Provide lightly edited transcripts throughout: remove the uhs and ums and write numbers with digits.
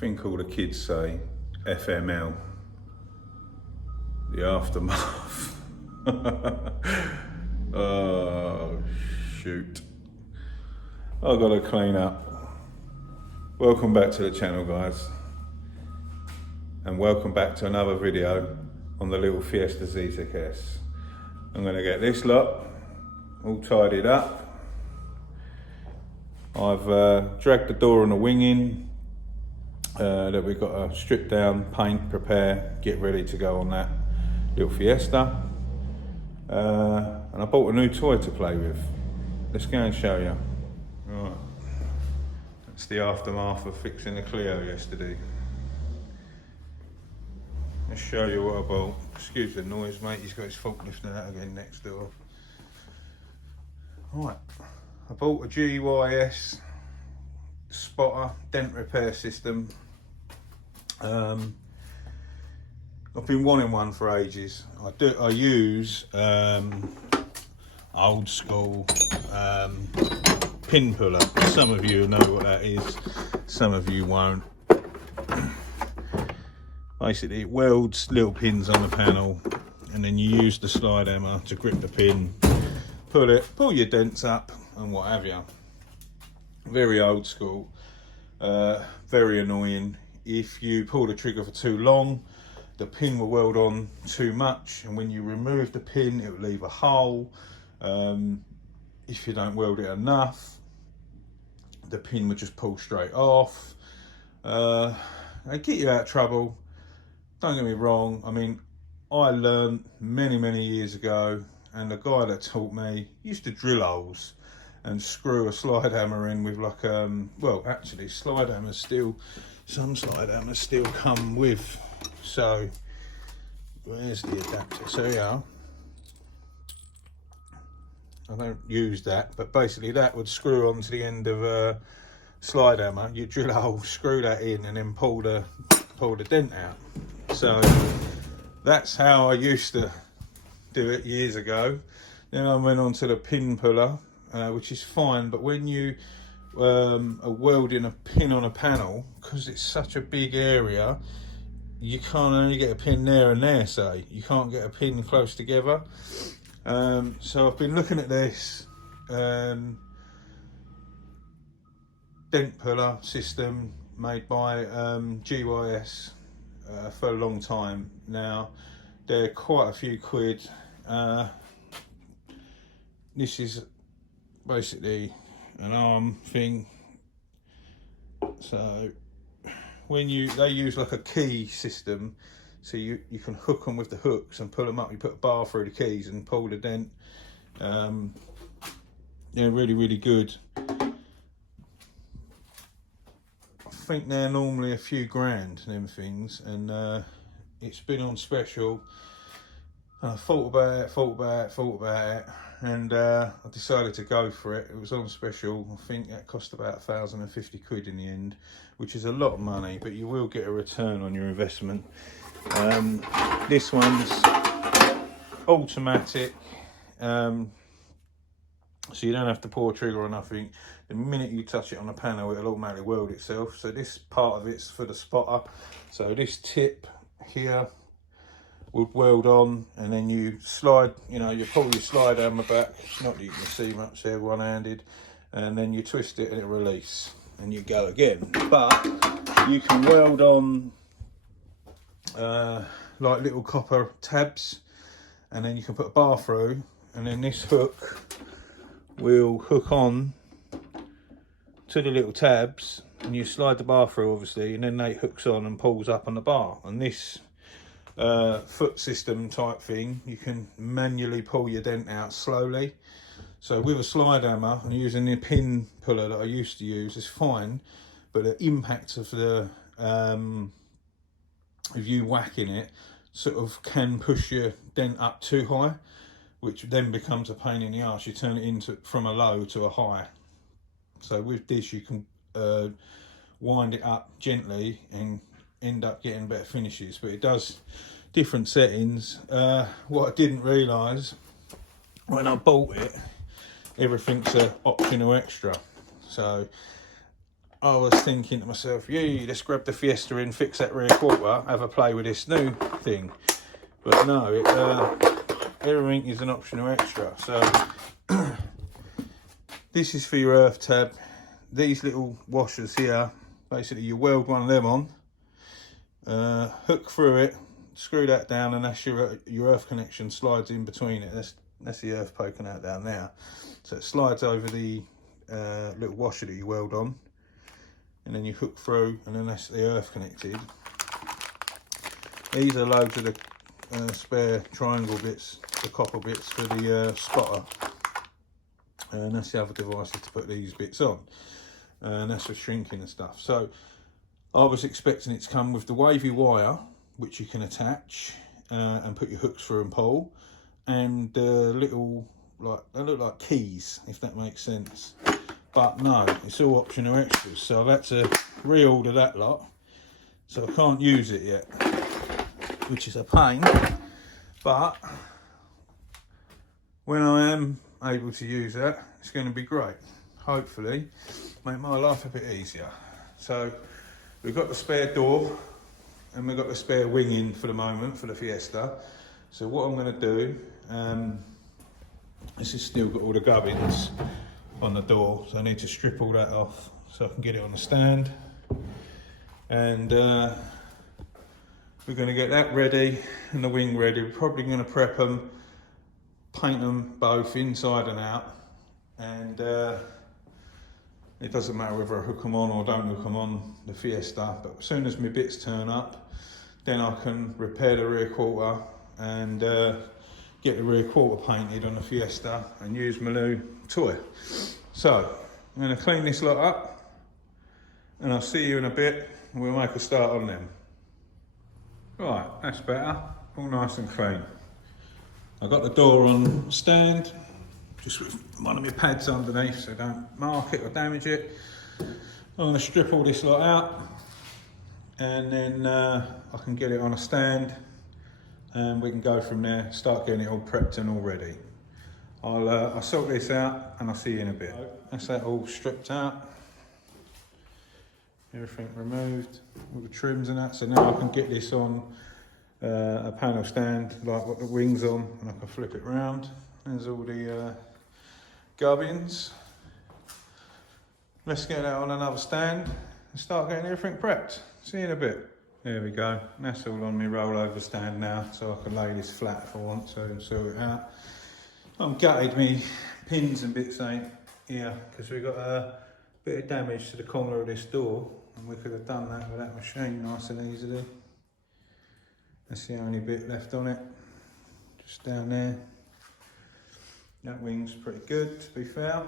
think all the kids say FML, the aftermath. Oh, shoot. I've got to clean up. Welcome back to the channel, guys. And welcome back to another video on the little Fiesta Zetec S. I'm going to get this lot all tidied up. I've dragged the door and the wing in. That we've got to strip down, paint, prepare, get ready to go on that little Fiesta. And I bought a new toy to play with. Let's go and show you. Right. That's the aftermath of fixing the Clio yesterday. Let's show you what I bought. Excuse the noise, mate. He's got his forklift out again next door. Right. I bought a GYS spotter dent repair system. I've been wanting one for ages. I use old school pin puller. Some of you know what that is, some of you won't. Basically, it welds little pins on the panel, and then you use the slide hammer to grip the pin, pull your dents up, and what have you. Very old school, very annoying. If you pull the trigger for too long, the pin will weld on too much, and when you remove the pin, it will leave a hole. If you don't weld it enough, the pin will just pull straight off. They get you out of trouble. Don't get me wrong, I mean, I learned many years ago, and the guy that taught me used to drill holes and screw a slide hammer in with like, well, actually slide hammers still, some slide hammers still come with. So, where's the adapter? So yeah, I don't use that, but basically that would screw onto the end of a slide hammer. You drill a hole, screw that in, and then pull the dent out. So that's how I used to do it years ago. Then I went on to the pin puller, which is fine, but when you are welding a pin on a panel, because it's such a big area, you can't only get a pin there and there, say. You can't get a pin close together. So I've been looking at this dent puller system made by GYS for a long time now. They're quite a few quid. This is basically an arm thing. So when they use like a key system, so you can hook them with the hooks and pull them up. You put a bar through the keys and pull the dent. They're really good. I think they're normally a few grand, them things, and it's been on special. I thought about it, and I decided to go for it. It was on special. I think that cost about 1,050 quid in the end, which is a lot of money, but you will get a return on your investment. This one's automatic, so you don't have to pull a trigger or nothing. The minute you touch it on the panel, it'll automatically weld itself. So this part of it's for the spotter. So this tip here would weld on, and then you slide, you pull your slide hammer back, not that you can see much there one-handed, and then you twist it and it release, and you go again. But you can weld on like little copper tabs, and then you can put a bar through, and then this hook will hook on to the little tabs, and you slide the bar through obviously, and then they hooks on and pulls up on the bar. And this foot system type thing, you can manually pull your dent out slowly. So with a slide hammer and using the pin puller that I used to use is fine, but the impact of the of you whacking it sort of can push your dent up too high, which then becomes a pain in the arse. You turn it from a low to a high. So with this you can wind it up gently and end up getting better finishes, but it does different settings. What I didn't realise when I bought it, everything's an optional extra. So I was thinking to myself, yeah, let's grab the Fiesta in, fix that rear quarter, have a play with this new thing. But no, everything is an optional extra. So this is for your earth tab. These little washers here, basically you weld one of them on, hook through it, screw that down, and that's your earth connection slides in between it. That's the earth poking out down there. So it slides over the little washer that you weld on, and then you hook through, and then that's the earth connected. These are loads of the spare triangle bits, the copper bits for the spotter, and that's the other devices to put these bits on, and that's for shrinking and stuff. So I was expecting it to come with the wavy wire, which you can attach and put your hooks through and pull, and little, like, they look like keys, if that makes sense. But no, it's all optional extras, so I've had to reorder that lot, so I can't use it yet, which is a pain. But when I am able to use that, it's going to be great. Hopefully make my life a bit easier. So we've got the spare door and we've got the spare wing in for the moment for the Fiesta. So what I'm going to do, this has still got all the gubbins on the door, so I need to strip all that off so I can get it on the stand. And we're going to get that ready and the wing ready. We're probably going to prep them, paint them both inside and out, and it doesn't matter whether I hook them on or don't hook them on the Fiesta, but as soon as my bits turn up, then I can repair the rear quarter and get the rear quarter painted on the Fiesta and use my new toy. So I'm going to clean this lot up, and I'll see you in a bit, and we'll make a start on them. Right, that's better, all nice and clean. I've got the door on stand, just with one of my pads underneath so don't mark it or damage it. I'm going to strip all this lot out, and then I can get it on a stand, and we can go from there, start getting it all prepped and all ready. I'll sort this out and I'll see you in a bit. That's that all stripped out, everything removed, all the trims and that, so now I can get this on a panel stand like what the wing's on, and I can flip it round. There's all the gubbins. Let's get that on another stand and start getting everything prepped. See you in a bit. There we go, that's all on my rollover stand now, so I can lay this flat if I want to and sort it out. I'm gutted me pins and bits ain't here, because we've got a bit of damage to the corner of this door, and we could have done that with that machine nice and easily. That's the only bit left on it, just down there. That wing's pretty good, to be fair.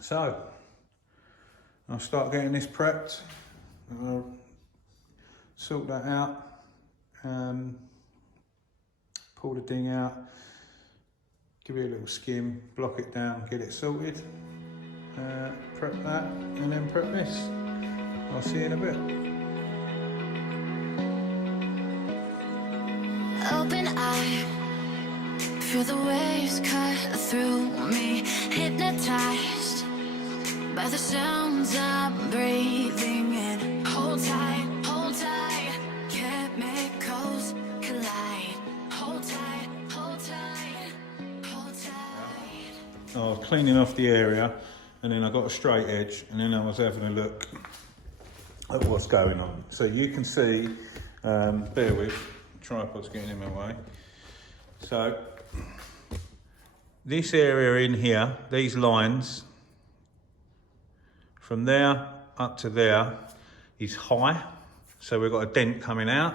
So I'll start getting this prepped, and I'll sort that out, pull the ding out, give it a little skim, block it down, get it sorted, prep that, and then prep this. I'll see you in a bit. Open eye, feel the waves cut through me, hypnotized by the sounds I'm breathing in. Hold tight, chemicals collide. Hold tight, hold tight, hold tight. I was cleaning off the area, and then I got a straight edge, and then I was having a look at what's going on. So you can see, bear with, tripod's getting in my way. So this area in here, these lines, from there up to there is high, so we've got a dent coming out,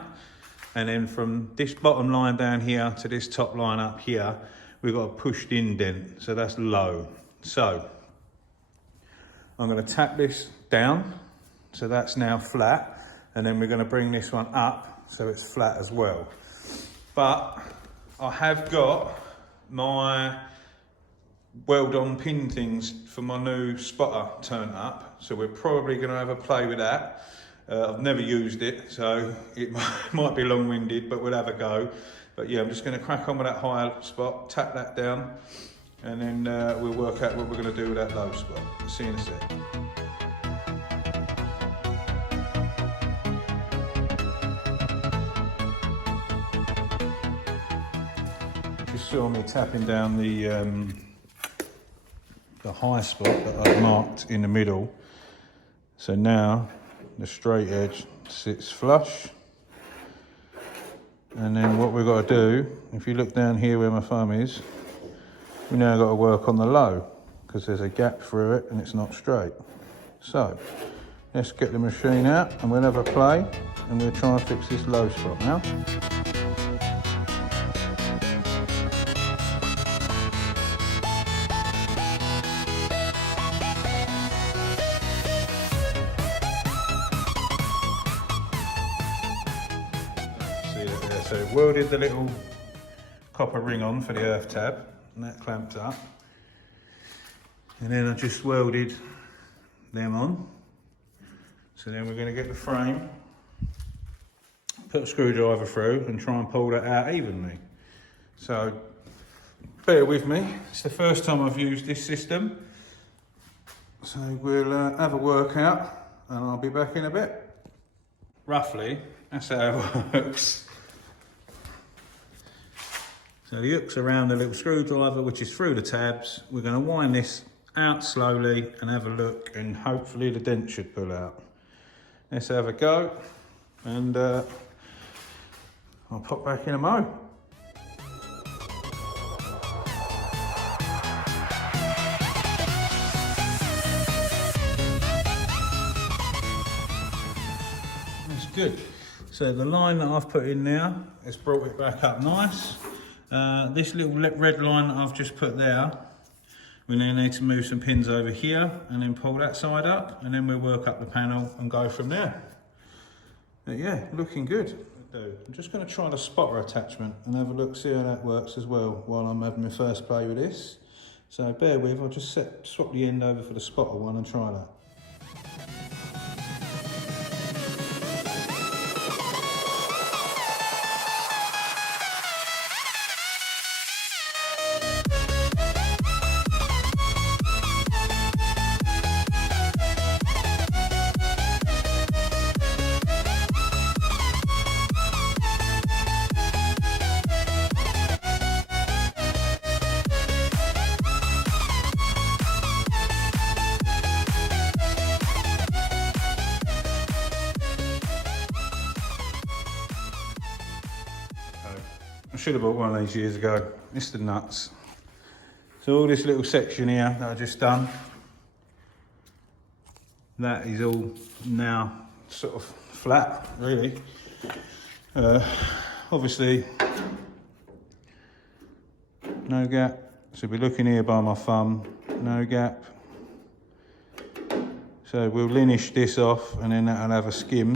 and then from this bottom line down here to this top line up here, we've got a pushed in dent, so that's low. So I'm going to tap this down, so that's now flat, and then we're going to bring this one up so it's flat as well. But I have got my weld-on pin things for my new spotter turned up, so we're probably going to have a play with that. I've never used it, so it might be long-winded, but we'll have a go. But yeah, I'm just going to crack on with that higher spot, tap that down, and then we'll work out what we're going to do with that low spot. See you in a sec. just saw me tapping down the high spot that I've marked in the middle. So now the straight edge sits flush. And then what we've got to do, if you look down here where my thumb is, we now got to work on the low because there's a gap through it and it's not straight. So let's get the machine out and we'll have a play and we'll try and fix this low spot now. So it welded the little copper ring on for the earth tab and that clamped up. And then I just welded them on. So then we're going to get the frame, put a screwdriver through and try and pull that out evenly. So bear with me, it's the first time I've used this system. So we'll have a workout and I'll be back in a bit. Roughly, that's how it works. So the hook's around the little screwdriver, which is through the tabs. We're going to wind this out slowly and have a look, and hopefully the dent should pull out. Let's have a go, and I'll pop back in a mo. That's good. So the line that I've put in now has brought it back up nice. This little red line that I've just put there, we now need to move some pins over here and then pull that side up, and then we'll work up the panel and go from there. But yeah, looking good. I'm just going to try the spotter attachment and have a look, see how that works as well while I'm having my first play with this. So bear with, I'll just swap the end over for the spotter one and try that. I should have bought one of these years ago. It's the nuts. So all this little section here that I just done, that is all now sort of flat, really. Obviously, no gap. So we're looking here by my thumb, no gap. So we'll linish this off and then that'll have a skim.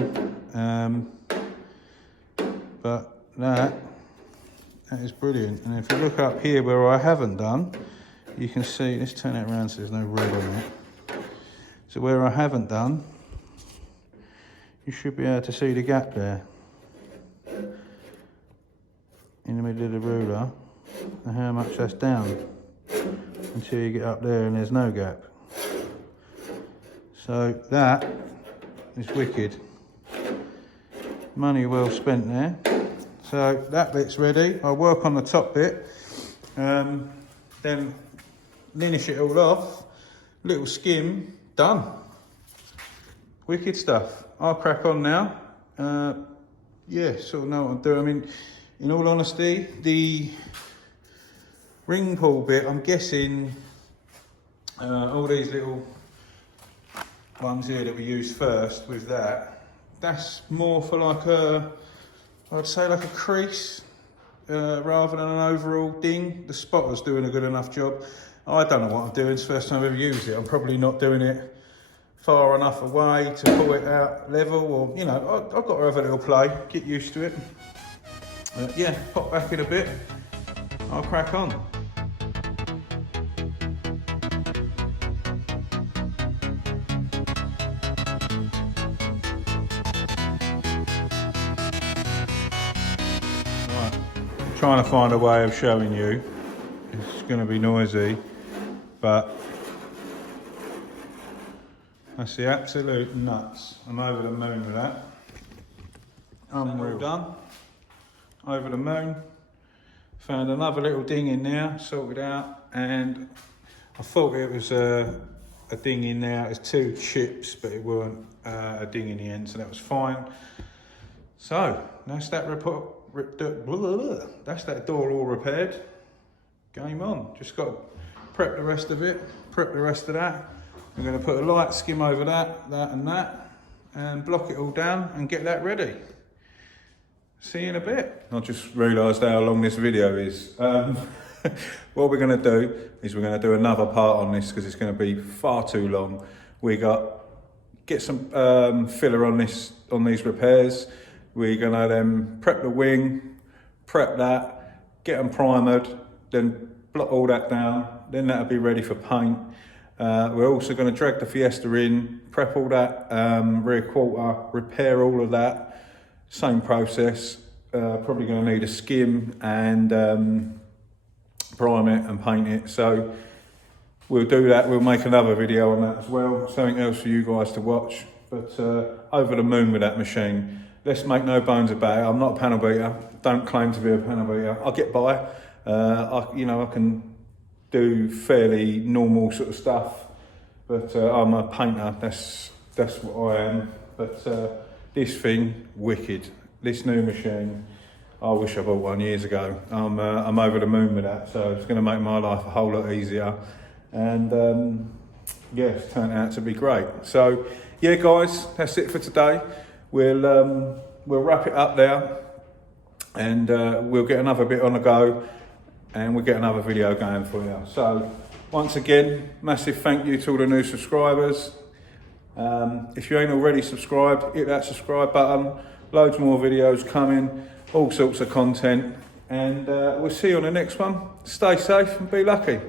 But that is brilliant. And if you look up here where I haven't done, you can see, let's turn it around so there's no red on it. So where I haven't done, you should be able to see the gap there in the middle of the ruler and how much that's down until you get up there and there's no gap. So that is wicked. Money well spent there. So that bit's ready. I'll work on the top bit, then linish it all off, little skim, done. Wicked stuff. I'll crack on now. Yeah, sort of know what I'm doing. I mean, in all honesty, the ring pull bit, I'm guessing all these little ones here that we used first with that, that's more for like a, I'd say like a crease rather than an overall ding. The spotter's doing a good enough job. I don't know what I'm doing, it's the first time I've ever used it. I'm probably not doing it far enough away to pull it out level, or, you know, I've got to have a little play, get used to it. Yeah, pop back in a bit, I'll crack on. Right, trying to find a way of showing you. It's going to be noisy, but that's the absolute nuts. I'm over the moon with that. Unreal. Done. Over the moon. Found another little ding in there, sorted out, and I thought it was a ding in there. It's 2 chips, but it weren't a ding in the end, so that was fine. So that's that that's that door all repaired. Game on. Just got to prep the rest of it, prep the rest of that. I'm going to put a light skim over that, and block it all down and get that ready. See you in a bit. I just realised how long this video is. What we're going to do is we're going to do another part on this because it's going to be far too long. We get some filler on these repairs. We're going to then prep the wing, prep that, get them primered, then block all that down. Then that'll be ready for paint. We're also going to drag the Fiesta in, prep all that rear quarter, repair all of that. Same process. Probably going to need a skim and prime it and paint it. So we'll do that. We'll make another video on that as well. Something else for you guys to watch. But over the moon with that machine. Let's make no bones about it. I'm not a panel beater. Don't claim to be a panel beater. I'll get by. I can do fairly normal sort of stuff. But I'm a painter. That's what I am. But this thing, wicked. This new machine, I wish I bought one years ago. I'm over the moon with that, so it's going to make my life a whole lot easier. And yeah, it's turned out to be great. So yeah, guys, that's it for today. We'll wrap it up there, and we'll get another bit on the go, and we'll get another video going for you. So once again, massive thank you to all the new subscribers. If you ain't already subscribed, hit that subscribe button. Loads more videos coming, all sorts of content, and we'll see you on the next one. Stay safe and be lucky.